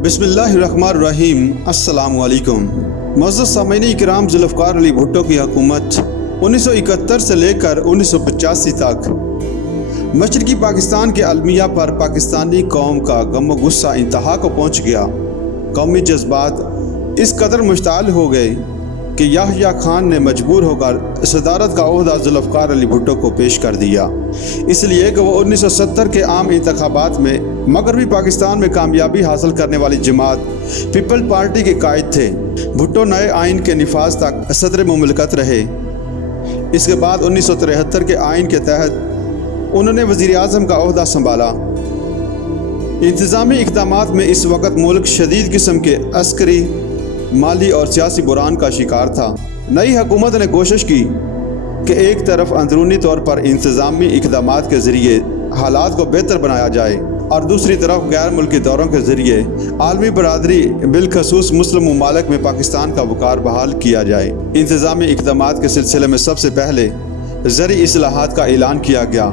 बिस्मिल्लाहिर्रहमानिर्रहीम। अस्सलाम वालेकुम। मुअज़्ज़ज़ सामीन इकराम, ज़ुल्फ़िकार अली भुट्टो की हुकूमत 1971 से लेकर 1985 तक मशरक़ी पाकिस्तान के अलमिया पर पाकिस्तानी कौम का गम व गुस्सा इंतहा को पहुँच गया। कौमी जज्बात इस कदर मुश्ताल हो गए कि याह्या खान ने मजबूर होकर सदारत का ओहदा ज़ुल्फ़िकार अली भुट्टो को पेश कर दिया, इसलिए कि वो 1970 के आम इंतखाबात में मगरबी पाकिस्तान में कामयाबी हासिल करने वाली जमात पीपल पार्टी के कायद थे। भुट्टो नए आइन के निफाज तक सदर मुमलकत रहे। इसके बाद 1973 के आइन के तहत उन्होंने वज़ीर आज़म का ओहदा संभाला। इंतज़ामी इक़दामात में इस वक्त मुल्क शदीद किस्म के अस्करी, माली और सियासी बुरान का शिकार था। नई हुकूमत ने कोशिश की कि एक तरफ अंदरूनी तौर पर इंतज़ामी इक़दामात के ज़रिए हालात को बेहतर बनाया जाए और दूसरी तरफ गैर मुल्की दौरों के ज़रिए आलमी बरादरी बिलखसूस मुस्लिम ममालिक में पाकिस्तान का वक़ार बहाल किया जाए। इंतज़ामी इक़दामात के सिलसिले में सबसे पहले ज़री इस्लाहात का ऐलान किया गया।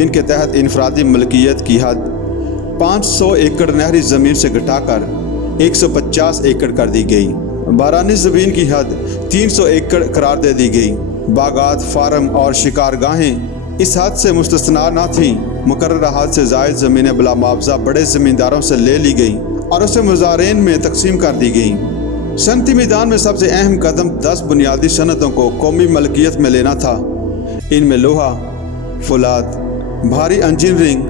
इनके तहत इनफरादी मलकियत की हद 500 एकड़ नहरी ज़मीन से घटाकर 150 एकड़ कर दी गई। बारानी ज़मीन की हद 300 एकड़ करार दे दी गई। बागात, फार्म और शिकारगाहें इस हद से मुस्तस्ना न थीं। मुकर्रर हद से ज़ायद ज़मीनें बिला मुआवजा बड़े ज़मींदारों से ले ली गई और उसे मुज़ारेन में तकसीम कर दी गई। सनती मैदान में सबसे अहम कदम 10 बुनियादी सनतों को कौमी मलकियत में लेना था। इनमें लोहा, फुलाद, भारी इंजीनियरिंग,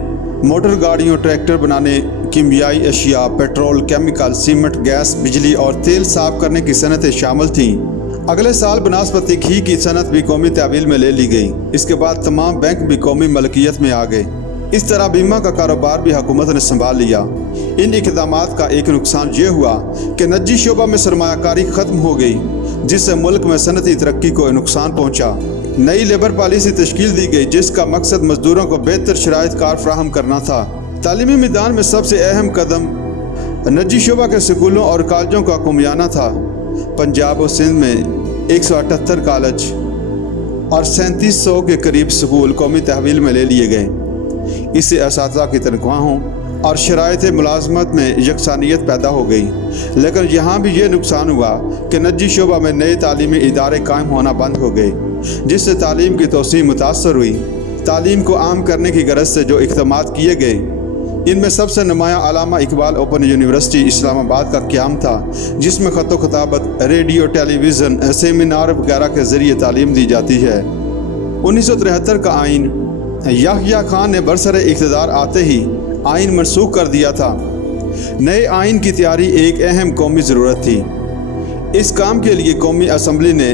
मोटर गाड़ियों, ट्रैक्टर बनाने, कीमियाई अशिया, पेट्रोल, केमिकल, सीमेंट, गैस, बिजली और तेल साफ करने की सनतें शामिल थीं। अगले साल बनास्पति घी की सनत भी कौमी तहवील में ले ली गई। इसके बाद तमाम बैंक भी कौमी मलकियत में आ गए। इस तरह बीमा का कारोबार भी हुकूमत ने संभाल लिया। इन इक़दामात का एक नुकसान ये हुआ कि निजी शोबा में सरमायाकारी ख़त्म हो गई, जिससे मुल्क में सनती तरक्की को नुकसान पहुँचा। नई लेबर पॉलिसी तश्कील दी गई, जिसका मकसद मजदूरों को बेहतर शराइत कार फ्राहम करना था। तालीमी मैदान में सबसे अहम कदम निजी शोबा के स्कूलों और कॉलेजों का कुमियाना था। पंजाब और सिंध में 178 कॉलेज और 3700 के करीब स्कूल कौमी तहवील में ले लिए गए। इससे असातिज़ा की तनख्वाहों और शराइत मुलाजमत में यकसानियत पैदा हो गई। लेकिन यहाँ भी ये नुकसान हुआ कि निजी शोबा में नए तालीमी इदारे कायम होना बंद हो गए, जिससे तालीम की तोसी मुतासर हुई। तालीम को आम करने की गरज से जो इक़दामात किए गए, इनमें सबसे नुमायाँ अल्लामा इकबाल ओपन यूनिवर्सिटी इस्लामाबाद का क़याम था, जिसमें ख़त ख़ताबत, रेडियो, टेलीविज़न, सेमिनार वगैरह के ज़रिए तालीम दी जाती है। 1973 का आइन याह्या खान ने बरसरे इक़्तिदार आते ही आइन मनसूख कर दिया था। नए आइन की तैयारी एक अहम कौमी ज़रूरत थी। इस काम के लिए कौमी असम्बली ने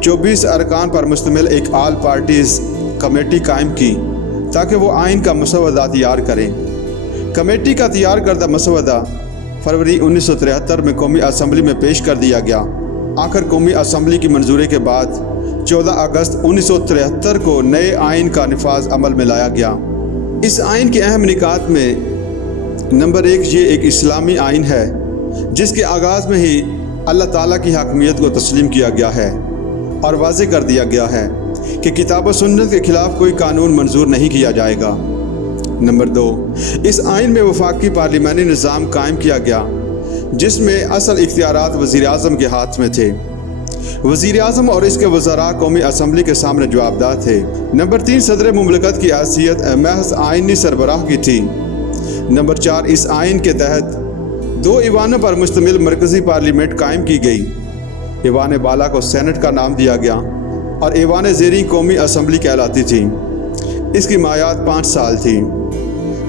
24 अरकान पर मुश्तमिल एक आल पार्टीज़ कमेटी कायम की ताकि वो आइन का मसवदा तैयार करें। कमेटी का तैयार करदा मसवदा फरवरी 1973 में कौमी असम्बली में पेश कर दिया गया। आखिर कौमी असम्बली की मंजूरी के बाद 14 अगस्त 1973 को नए आइन का निफाज अमल में लाया गया। इस आइन के अहम निकात में नंबर 1, ये एक इस्लामी आइन है, जिसके आगाज़ में ही अल्लाह ताला की हकमियत को तस्लीम किया गया है और वाज़ेह कर दिया गया है कि किताब व सुन्नत के खिलाफ कोई कानून मंजूर नहीं किया जाएगा। नंबर 2, इस आइन में वफाकी पार्लिमानी निज़ाम कायम किया गया, जिसमें असल इख्तियारात वज़ीर आज़म के हाथ में थे। वज़ीर आज़म और इसके वज़रा कौमी असम्बली के सामने जवाबदार थे। नंबर 3, सदर मुमलकत की हैसियत महज आइनी सरबराह की थी। नंबर 4, इस आइन के तहत 2 ईवानों पर मुश्तमिल मरकज़ी पार्लियामेंट कायम की गई। ईवान बाला को सेनेट का नाम दिया गया और ईवान ज़ेरी कौमी असम्बली कहलाती थी। इसकी मायाद 5 साल थी।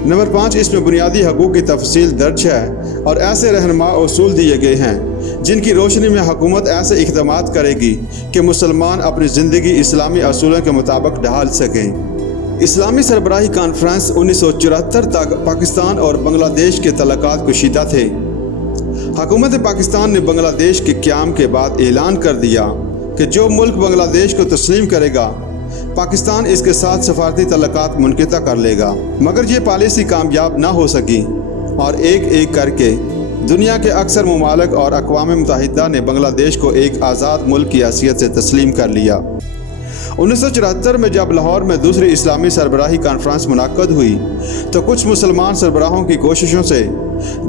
नंबर 5, इसमें बुनियादी हकूक़ की तफसील दर्ज है और ऐसे रहनुमा उसूल दिए गए हैं जिनकी रोशनी में हुकूमत ऐसे इक़दामात करेगी कि मुसलमान अपनी ज़िंदगी इस्लामी असूलों के मुताबिक ढाल सकें। इस्लामी सरबराही कॉन्फ्रेंस 1974 तक पाकिस्तान और बांग्लादेश के तल्लुकात कुशीदा थे। हुकूमत पाकिस्तान ने बांग्लादेश के क़याम के बाद ऐलान कर दिया कि जो मुल्क बांग्लादेश को तस्लीम करेगा, पाकिस्तान इसके साथ सफारती तल्लुकात मुनक़िता कर लेगा। मगर ये पॉलिसी कामयाब ना हो सकी और एक एक करके दुनिया के अक्सर ममालिक और अक़वाम मुत्तहिदा ने बांग्लादेश को एक आज़ाद मुल्क की हैसियत से तस्लीम कर लिया। 1974 में जब लाहौर में दूसरी इस्लामी सरबराही कॉन्फ्रेंस मुनक्कद हुई तो कुछ मुसलमान सरबराहों की कोशिशों से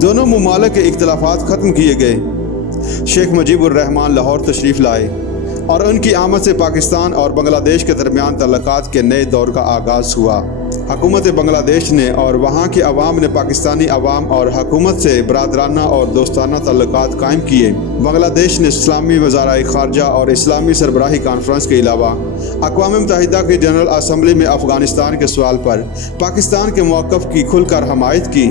दोनों मुमालिक के इख्तिलाफात ख़त्म किए गए। शेख मुजीबुर रहमान लाहौर तशरीफ़ लाए और उनकी आमद से पाकिस्तान और बांग्लादेश के दरमियान तल्लुकात के नए दौर का आगाज़ हुआ। हुकूमत बांग्लादेश ने और वहाँ की अवाम ने पाकिस्तानी अवाम और हुकूमत से बरादराना और दोस्ताना तल्लुकात कायम किए। बांग्लादेश ने इस्लामी वज़ाराए ख़ारजा और इस्लामी सरबराही कॉन्फ्रेंस के अलावा अक़वाम मुत्तहिदा की जनरल असम्बली में अफ़गानिस्तान के सवाल पर पाकिस्तान के मौक़िफ़ की खुलकर हमायत की।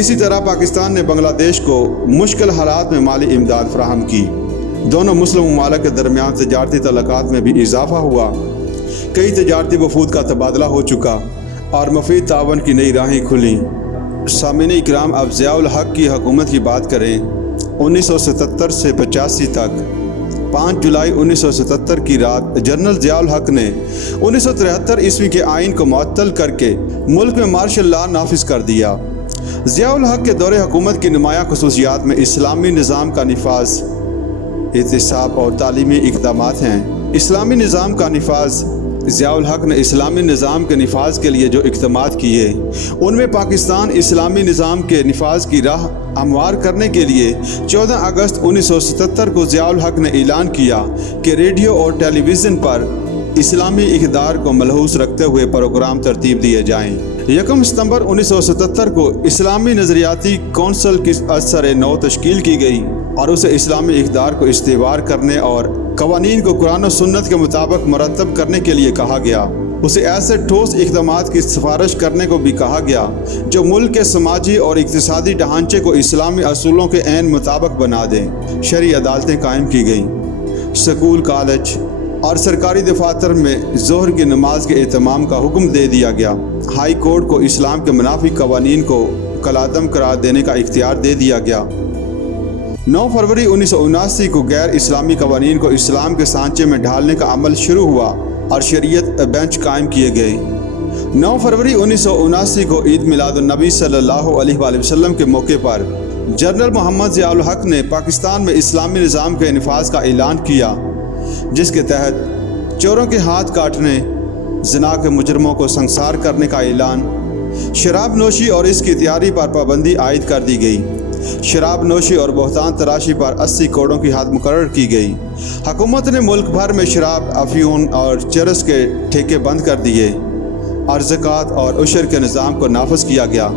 इसी तरह पाकिस्तान ने बांग्लादेश को मुश्किल हालात में माली इमदाद फराहम की। दोनों मुस्लिम ममालिक के दरमियान तजारती तल्लुकात में भी इजाफा हुआ। कई तजारती वफूद का तबादला हो चुका और मुफीद तावन की नई राहें खुली। सामीन इकराम, अब ज़ियाउल हक़ की हुकूमत की बात करें। 1977 से 85 तक 5 जुलाई 1977 की रात जनरल ज़ियाउल हक़ ने 1973 ईस्वी के आइन को मुअत्तल करके मुल्क में मार्शल लॉ नाफिज कर दिया। ज़ियाउल हक़ के दौरे हुकूमत की नुमायाँ खसूसियात में इस्लामी निज़ाम का निफाज, एहतिसाब और तालीमी इक़दामात हैं। इस्लामी निज़ाम का निफाज। ज़ियाउल हक़ ने इस्लामी निज़ाम के निफाज के लिए जो इक़दामात किए उनमें पाकिस्तान इस्लामी निज़ाम के निफाज की राह हमवार करने के लिए 14 अगस्त 1977 को ज़ियाउल हक़ ने ऐलान किया कि रेडियो और टेलीविज़न पर इस्लामी इक़दार को मलहूज़ रखते हुए प्रोग्राम तरतीब दिए जाएँ। 1 सितंबर 1977 को इस्लामी नज़रियाती कौंसल की असर नौ तश्कील की गई और उसे इस्लामी इक़दार को इस्तेवार करने और कवानीन को कुरान और सुन्नत के मुताबिक मुरतब करने के लिए कहा गया। उसे ऐसे ठोस इक़दामात की सिफारिश करने को भी कहा गया जो मुल्क के समाजी और इक़्तिसादी ढांचे को इस्लामी असूलों के ऐन मुताबिक बना दें। शरई अदालतें कायम की गईं। स्कूल, कॉलेज और सरकारी दफातर में ज़ोहर की नमाज के एहतमाम का हुक्म दे दिया गया। हाई कोर्ट को इस्लाम के मुनाफिक कवानीन को कलादम करार देने का इख्तियार दे दिया गया। 9 फरवरी 1979 को गैर इस्लामी कवानीन को इस्लाम के सांचे में ढालने का अमल शुरू हुआ और शरीयत बेंच कायम किए गए। 9 फरवरी 1979 को ईद मिलादुन्नबी सल्लल्लाहु अलैहि वसल्लम के मौके पर जनरल मोहम्मद ज़ियाउल हक़ ने पाकिस्तान में इस्लामी निज़ाम के नफाज का ऐलान किया, जिसके तहत चोरों के हाथ काटने, ज़िना के मुजरमों को संसार करने का ऐलान, शराब नोशी और इसकी तैयारी पर पाबंदी आयद कर दी गई। शराब नोशी और बहतान तराशी पर 80 करोड़ की हद मुकर्रर की गई। हुकूमत ने मुल्क भर में शराब, अफीम और चरस के ठेके बंद कर दिए और ज़कात और उशर के निज़ाम को नाफिज किया गया।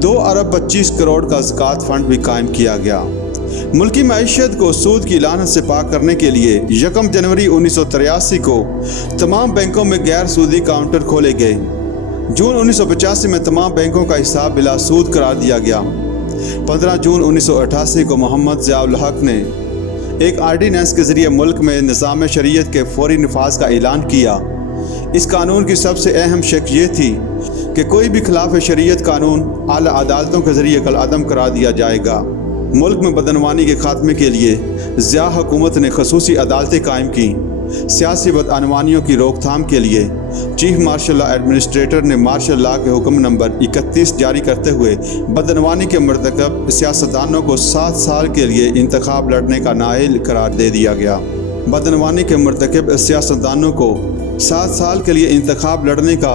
2 अरब 25 करोड़ का ज़कात फ़ंड भी कायम किया गया। मुल्की मईशत को सूद की लानत से पाक करने के लिए 1 जनवरी 1983 को तमाम बैंकों में गैर सूदी काउंटर खोले गए। जून 1985 में तमाम बैंकों का हिसाब बिला सूद करार दिया गया। 15 जून 1988 को मोहम्मद ज़ियाउल हक़ ने एक आर्डीनेंस के ज़रिए मुल्क में निज़ाम शरीयत के फौरी नफाज का ऐलान किया। इस कानून की सबसे अहम शक ये थी कि कोई भी खिलाफ शरीयत कानून आला अदालतों के ज़रिए कलअदम करार दिया जाएगा। मुल्क में बदनवानी के खात्मे के लिए ज़िया हुकूमत ने खसूसी अदालतें कायम की। सियासी बदअनवानियों की रोकथाम के लिए चीफ मार्शल लॉ एडमिनिस्ट्रेटर ने मार्शल लॉ के हुक्म नंबर 31 जारी करते हुए बदअनवानी के मर्तकब सियासतदानों को 7 साल के लिए इंतखाब लड़ने का नाअहल करार दे दिया गया। बदअनवानी के मर्तकब सियासतदानों को 7 साल के लिए इंतखाब लड़ने का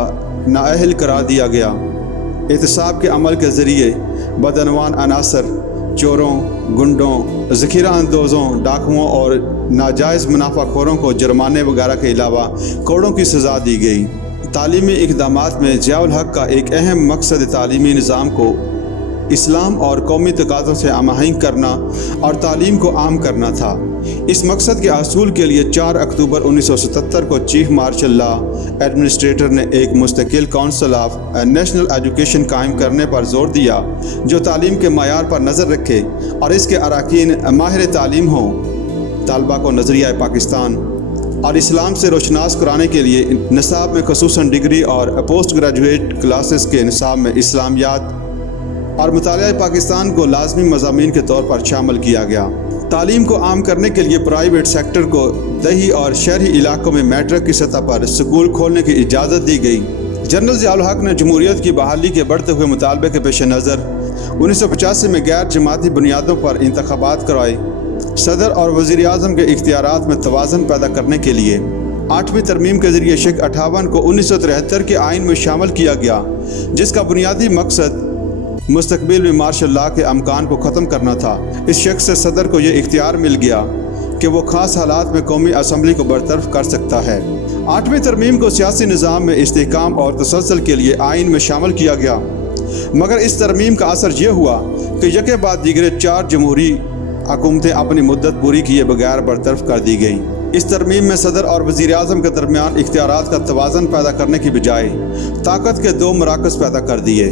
नाअहल करार दिया गया। एहतसाब के अमल के ज़रिए बदअनवान अनासर, चोरों, गुंडों, ज़ख़ीरा अंदोज़ों, डाकुओं और नाजायज़ मुनाफाखोरों को जुर्माने वगैरह के अलावा करोड़ों की सज़ा दी गई। तालीमी इक़दामात में ज़ियाउल हक़ का एक अहम मकसद तालीमी निज़ाम को इस्लाम और कौमी तकाज़ों से हमआहंग करना और तालीम को आम करना था। इस मकसद के हासिल के लिए 4 अक्टूबर 1977 को चीफ मार्शल लॉ एडमिनिस्ट्रेटर ने एक मुस्तकिल काउंसिल ऑफ नेशनल एजुकेशन कायम करने पर जोर दिया, जो तालीम के मयार पर नज़र रखे और इसके अरकान माहिर तालीम हों। तलबा को नज़रिया पाकिस्तान और इस्लाम से रोशनास कराने के लिए निसाब में खसूसन डिग्री और पोस्ट ग्रेजुएट क्लासेस के निसाब में इस्लामियात और मुतालिया पाकिस्तान को लाजमी मज़ामीन के तौर पर शामिल किया गया। तालीम को आम करने के लिए प्राइवेट सेक्टर को दही और शहरी इलाकों में मैट्रिक की सतह पर स्कूल खोलने की इजाज़त दी गई। जनरल ज़ियाउल हक़ ने जमहूरियत की बहाली के बढ़ते हुए मुतालबे के पेश नज़र 1985 में गैर जमाती बुनियादों पर इंतखाबात करवाए। सदर और वज़ीर आज़म के इख्तियारात में तवाज़न पैदा करने के लिए 8वीं तरमीम के जरिए शेख 58 को 1973 के आइन में शामिल किया गया, जिसका बुनियादी मकसद मुस्तकबिल में मार्शल लॉ के अमकान को ख़त्म करना था। इस शख्स से सदर को यह इख्तियार मिल गया कि वो ख़ास हालात में कौमी असम्बली को बरतरफ कर सकता है। 8वीं तरमीम को सियासी निज़ाम में इस्तेहकाम और तसलसल के लिए आइन में शामिल किया गया, मगर इस तरमीम का असर यह हुआ कि यके बाद दीगरे 4 जमहूरी हुकूमतें अपनी मुद्दत पूरी किए बगैर बरतरफ कर दी गईं। इस तरमीम में सदर और वज़ीर आज़म के दरमियान इख्तियारात का तवाज़न पैदा करने की बजाय ताकत के 2 मराकज़ पैदा कर दिए,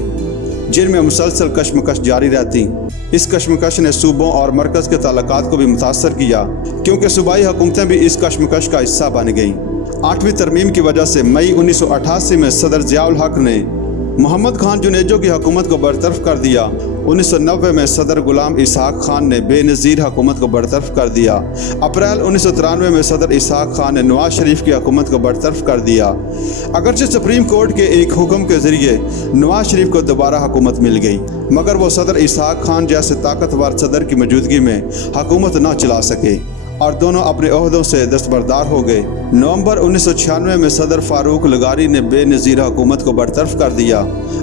जिनमें मुसलसल कशमकश जारी रहती। इस कशमकश ने सूबों और मरकज़ के ताल्लुकात को भी मुतासर किया, क्योंकि सूबाई हुकूमतें भी इस कशमकश का हिस्सा बन गईं। 8वीं तरमीम की वजह से मई 1988 में सदर ज़ियाउल हक ने मोहम्मद खान जुनेजो की हुकूमत को बरतरफ कर दिया। 1990 में सदर गुलाम इसहाक खान ने बेनज़ीर हुकूमत को बरतरफ कर दिया। अप्रैल 1993 में सदर इसहाक खान ने नवाज शरीफ की हुकूमत को बरतरफ कर दिया। अगरचे सुप्रीम कोर्ट के एक हुक्म के ज़रिए नवाज शरीफ को दोबारा हुकूमत मिल गई, मगर वो सदर इसहाक खान जैसे ताकतवर सदर की मौजूदगी में हुकूमत न चला सके और दोनों अपने ओहदों से दस्तबरदार हो गए। नवंबर 1996 में सदर फारूक लगारी ने बेनज़ीर हुकूमत को बरतरफ कर दिया।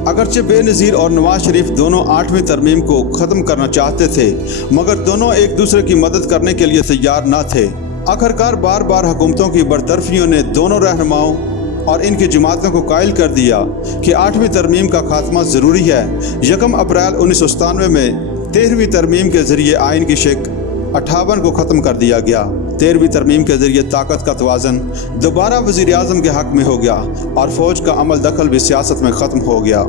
अगरचे बेनज़ीर और नवाज शरीफ दोनों 8वीं तरमीम को ख़त्म करना चाहते थे, मगर दोनों एक दूसरे की मदद करने के लिए तैयार न थे। आखिरकार बार बार हुकूमतों की बरतरफियों ने दोनों रहनुमाओं और इनकी जमातों को कायल कर दिया कि 8वीं तरमीम का खात्मा ज़रूरी है। 1 अप्रैल 1997 में 13वीं तरमीम के ज़रिए आइन की शेख 58 को ख़त्म कर दिया गया। 13वीं तरमीम के ज़रिए ताकत का तवाज़न दोबारा वज़ीर आज़म के हक़ में हो गया और फ़ौज का अमल दखल भी सियासत में ख़त्म हो गया।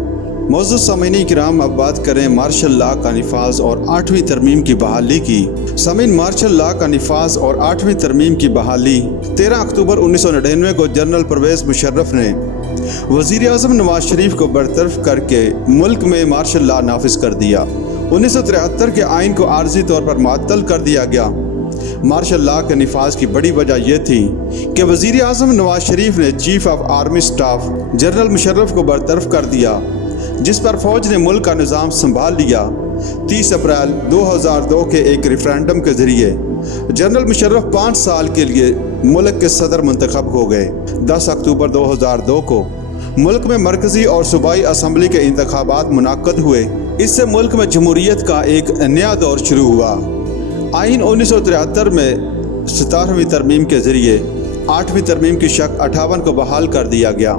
मौजूद सामीन किराम, अब बात करें मार्शल लॉ का निफाज और 8वीं तरमीम की बहाली की। सामीन, मार्शल लॉ का निफाज और 8वीं तरमीम की बहाली 13 अक्टूबर 1999 को जनरल परवेज़ मुशर्रफ ने वज़ीर आज़म नवाज शरीफ को बरतरफ करके मुल्क में मार्शल लॉ नाफिज कर दिया। 1973 के आइन को आर्जी तौर पर मुअत्तल कर दिया गया। मार्शल लॉ के निफाज की बड़ी वजह यह थी कि वज़ीर आज़म नवाज शरीफ ने chief of army staff general Musharraf को बरतरफ कर दिया, जिस पर फ़ौज ने मुल्क का निज़ाम संभाल लिया। 30 अप्रैल 2002 के एक रेफरेंडम के ज़रिए जनरल मुशर्रफ 5 साल के लिए मुल्क के सदर मुंतखब हो गए। 10 अक्टूबर 2002 को मुल्क में मरकज़ी और सूबाई असम्बली के इंतखाबात मुनाक्कद हुए। इससे मुल्क में जमहूरियत का एक नया दौर शुरू हुआ। आइन 1973 में 17वीं तरमीम के ज़रिए 8वीं तरमीम की शक 58 को बहाल कर दिया गया।